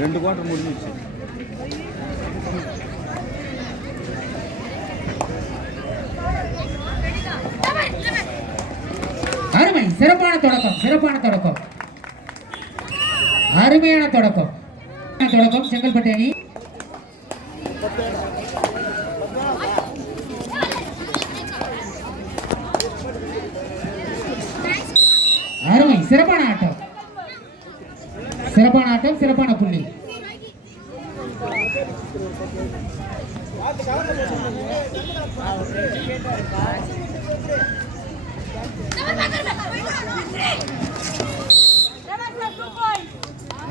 ரெண்டு குவார்டர் முடிஞ்சிச்சு. அருமை, சிறப்பான தொடக்கம், சிறப்பான தொடக்கம், அருமையான தொடக்கம். செங்கல்பட்டு அணி அருமை, சிறப்பான ஆட்டம், சிறப்பான ஆட்டம், சிறப்பான புள்ளி.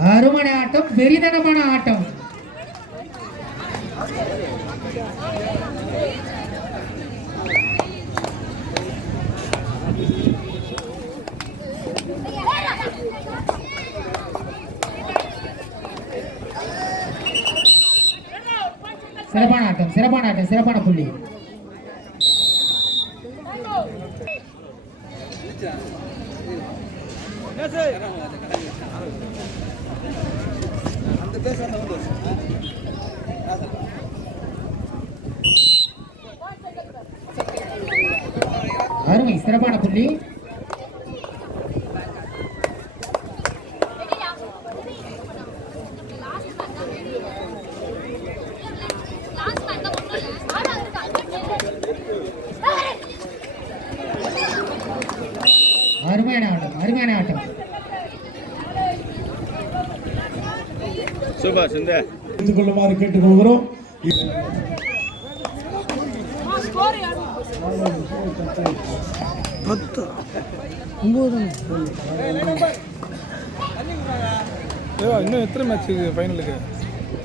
அருமையான ஆட்டம், வெறிதனமான ஆட்டம். சிறப்பான ஆட்டம், சிறப்பான ஆட்டம், சிறப்பான புள்ளி. அருமை, சிறப்பான புள்ளி. அருமையான ஆட்டம், அருமையான ஆட்டம். சுபாஷ் கொள்ளுமாறு கேட்டுக்கொள்கிறோம். இன்னும் எத்தனை மேட்ச் இருக்குது ஃபைனலுக்கு?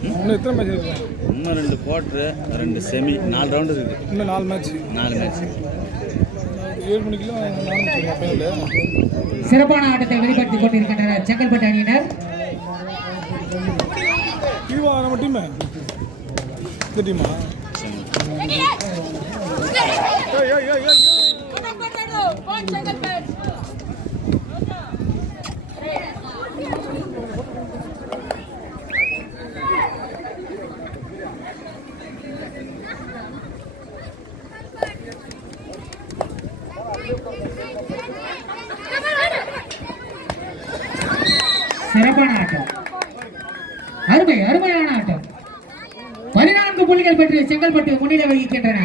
இன்னும் எத்தனை மேட்ச் இருக்கு? இன்னும் 2 குவார்டரு 2 செமி 4 ரவுண்டு இருக்குது. இன்னும் 4 மேட்ச். 7 மணிக்கெல்லாம் ஆரம்பிச்சிருக்கோம் ஃபைனல். சிறப்பான ஆட்டத்தை வெளிப்படுத்திக் கொண்டிருக்கின்றனர் செங்கல்பட்டு அணியினர். இதுவா நம்ம டீம்? இந்த டீமா? சிறப்பான ஆட்டம், அருமை, அருமையான ஆட்டம். 14 புள்ளிகள் பெற்று செங்கல்பட்டு முன்னிலை வகிக்கின்றன.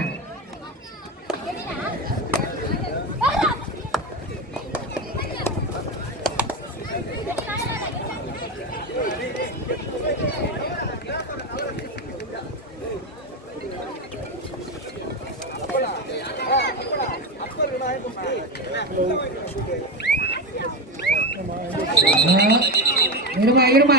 இருமா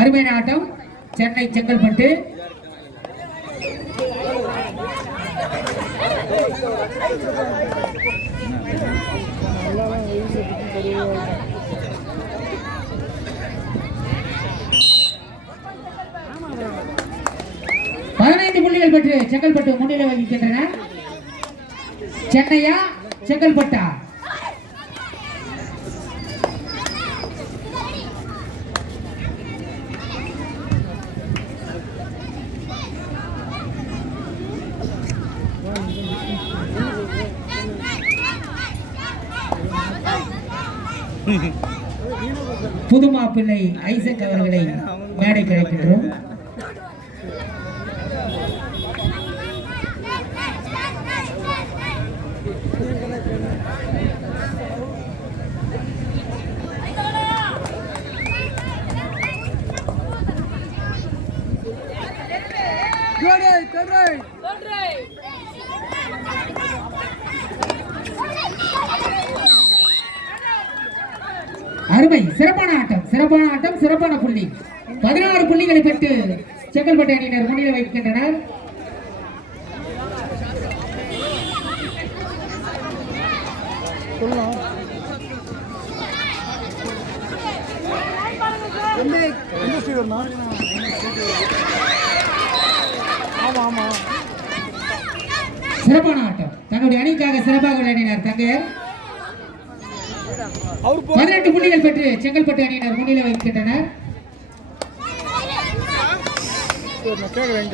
அருமையான ஆட்டம். சென்னை செங்கல்பட்டு புள்ளிகள் பெற்று செங்கல்பட்டு முன்னிலை வகிக்கின்றன. சென்னையா செங்கல்பட்டா? புதுமாப்பிள்ளை ஐசக் அவர்களை மேடை கிடைக்கின்றோம். அருமை, சிறப்பான ஆட்டம், சிறப்பான ஆட்டம், சிறப்பான புள்ளி. 16 புள்ளிகளை பெற்று செங்கல்பட்டு அணியினர் முன்னிலை வைக்கின்றனர். ஆமா ஆமா சிறப்பான ஆட்டம். தன்னுடைய அணிக்காக சிறப்பாக விளையாடினார் தங்கையர். அவர் 18 புள்ளிகள் பெற்று செங்கல்பட்டு அணியினர் முன்னிலை வைக்கின்றனர். நான் கேட்குறேன்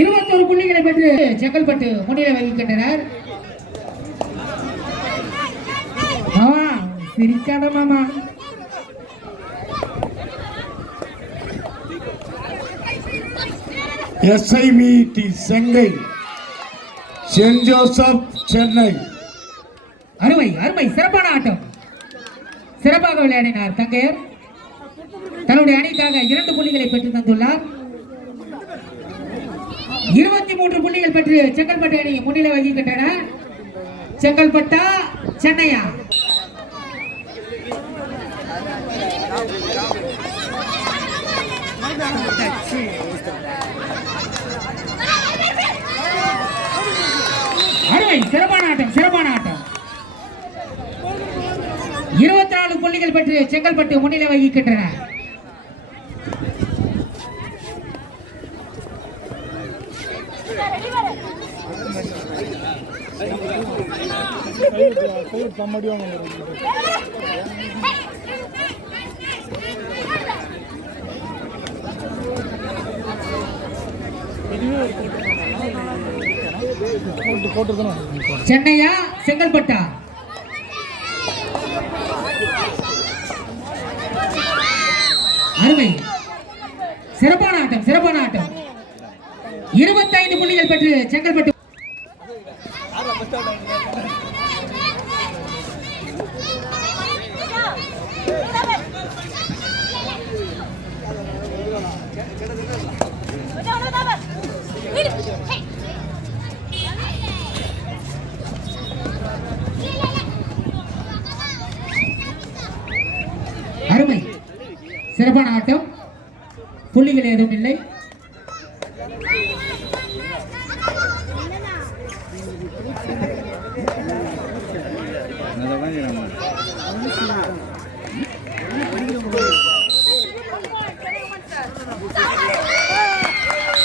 21 புள்ளிகளை பெற்று செங்கல்பட்டு முன்னிலை வகிக்கின்றனர். மாமா சிரிக்காத மாமா. SIVT Chengai, saint Joseph Chennai. அருமை அருமை சிறப்பான ஆட்டம். சிறப்பாக விளையாடினார் தங்கையர். தன்னுடைய அணிக்காக 2 புள்ளிகளை பெற்று தந்துள்ளார். 23 புள்ளிகள் பெற்று செங்கல்பட்டு அணி முன்னிலை வகிக்கின்றன. செங்கல்பட்டா சென்னையா? அருமை சிறப்பான ஆட்டம் சிறப்பான ஆட்டம். 24 புள்ளிகள் பெற்று செங்கல்பட்டு முன்னிலை வகிக்கின்றன. சென்னையா செங்கல்பட்டா? அருமை சிறப்பான ஆட்டம் சிறப்பான ஆட்டம். 25 புள்ளிகள் பெற்று செங்கல்பட்டு அருமை சிறப்பான ஆட்டம். புள்ளிகள் ஏதும் இல்லை.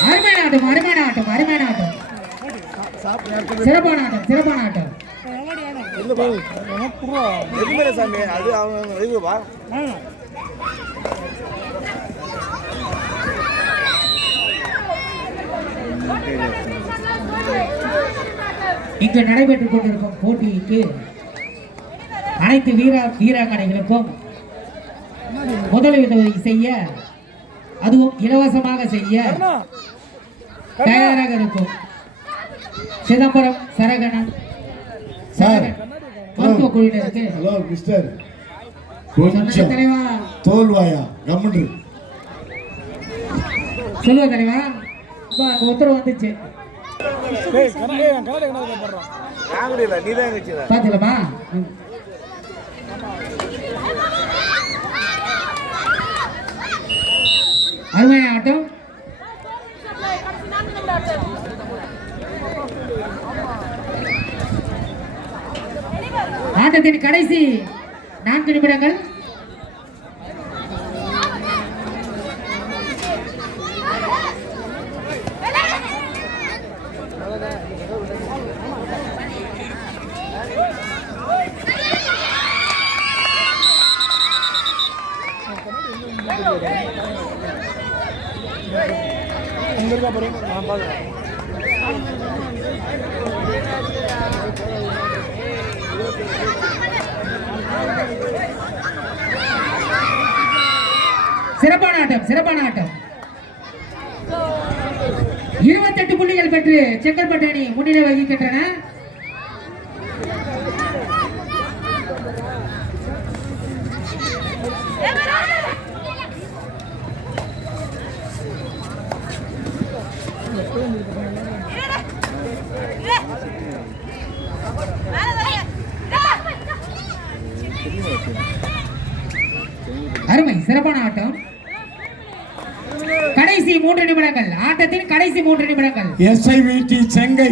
அருமையான ஆட்டம் அருமையான ஆட்டம் அருமையான ஆட்டம். சிறப்பான ஆட்டம் சிறப்பான ஆட்டம். இங்கு நடைபெற்றுக் கொண்டிருக்கும் போட்டிக்கு அனைத்து வீராங்கனைகளுக்கும் முதலுதவி செய்ய, அதுவும் இலவசமாக செய்ய தயாராக இருக்கும் சிதம்பரம் சரகணன் மருத்துவ குழுவினருக்கு ஹலோ மிஸ்டர், கொஞ்சம் தலைவா தோல்வாயா கம்முன்று சொல்லுவ தலைவா. உத்தரவு வந்துச்சு பாத்துலமா. அருமையான ஆட்டம். ஆட்டத்தின் கடைசி 4 நிமிடங்கள். சிறப்பான ஆட்டம் சிறப்பான ஆட்டம். 28 புள்ளிகள் பெற்று செங்கல்பட்டு அணி முன்னிலை வகிக்கின்றன. அருமை சிறப்பான ஆட்டம். கடைசி 3 நிமிடங்கள். ஆட்டத்தின் கடைசி 3 நிமிடங்கள். SIVT Chengai,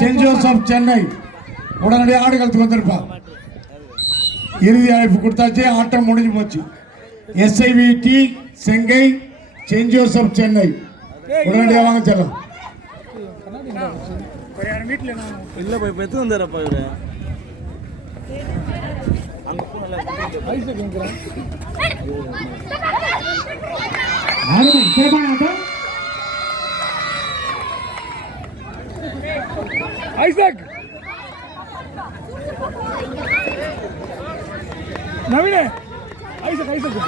saint Joseph Chennai உடனடியாக ஆடுகளத்துக்கு வந்திருப்பார். இறுதி அழைப்பு கொடுத்தாச்சு. ஆட்டம் முடிஞ்சு போச்சு. SIVT Chengai, saint Joseph Chennai. உடனடியாக வாங்க செல்லம். இல்லை போய் இப்போ எத்து வந்தாரப்பா இவரு அங்கே அருமை சிறப்பான ஆட்டம். ஐசக் நவீன ஐசக் ஐசக்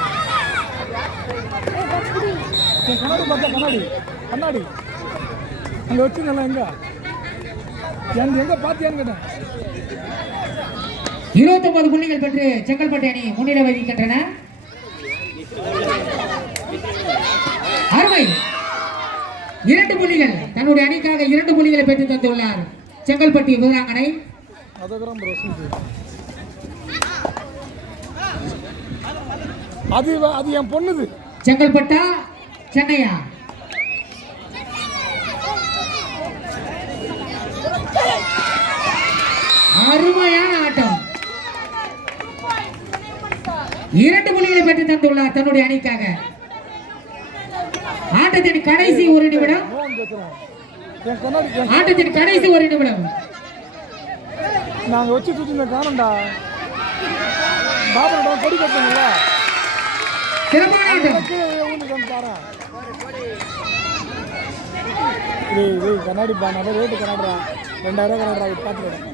கண்ணாடி பார்த்தா கண்ணாடி அங்கே வச்சுருந்தல எங்க பார்த்தியான்னு கேட்டேன். 29 புள்ளிகள் பெற்று செங்கல்பட்டு அணி முன்னிலை வகிக்கின்றன. அருமை 2 புள்ளிகள் தன்னுடைய அணிக்காக 2 புள்ளிகளை பெற்று தந்துள்ளார் செங்கல்பட்டு வீராங்கனை. அது என் பொண்ணுது. செங்கல்பட்டா சென்னையா? அருமையான ஆட்டம். 2 புள்ளிகளை பெற்று தந்துள்ளார் தன்னுடைய அணிக்காக. ஆட்டத்தின் கடைசி 1 நிமிடம். ஆட்டத்தின் கடைசி 1 நிமிடம். நாங்க வச்சு தூக்கி காணோம்டா. பாபா கொடி கட்டணும்ல. சிறப்பான ஆட்டம். கண்ணாடி பான ரேட்டு கண்ணாடிடா 2000 கண்ணாடிடா பார்த்துக்கிறேன்.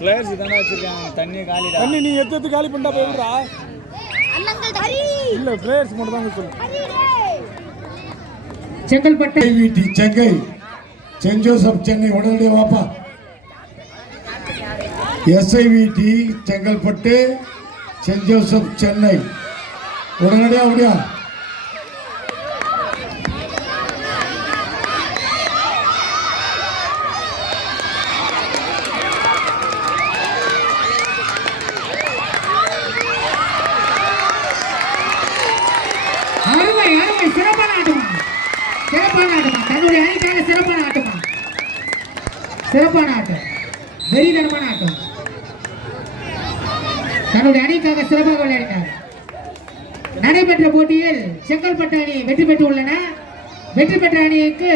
பிளேயர்ஸ் தானே வச்சிருக்காங்க. தண்ணி காலிடா. தண்ணி நீ எடுத்து காலி பண்ணா போயிடுறா. இல்ல பிளேயர்ஸ் மட்டும் தான் சொல்லு. Chengalpattu SIVT Chengai, saint Joseph Chennai. உடனடியாக வாப்பா. SIVT Chengalpattu, saint Joseph Chennai. உடனடியாக அப்படியா? சிறப்பான ஆட்டமா தன்னுடைய அணிக்காக சிறப்பான ஆட்டமா. சிறப்பான ஆட்டம், வெறிதனமான ஆட்டம். தன்னுடைய அணிக்காக சிறப்பாக விளையாடினார். நடைபெற்ற போட்டியில் செங்கல்பட்டு அணி வெற்றி பெற்றுள்ளன. வெற்றி பெற்ற அணிக்கு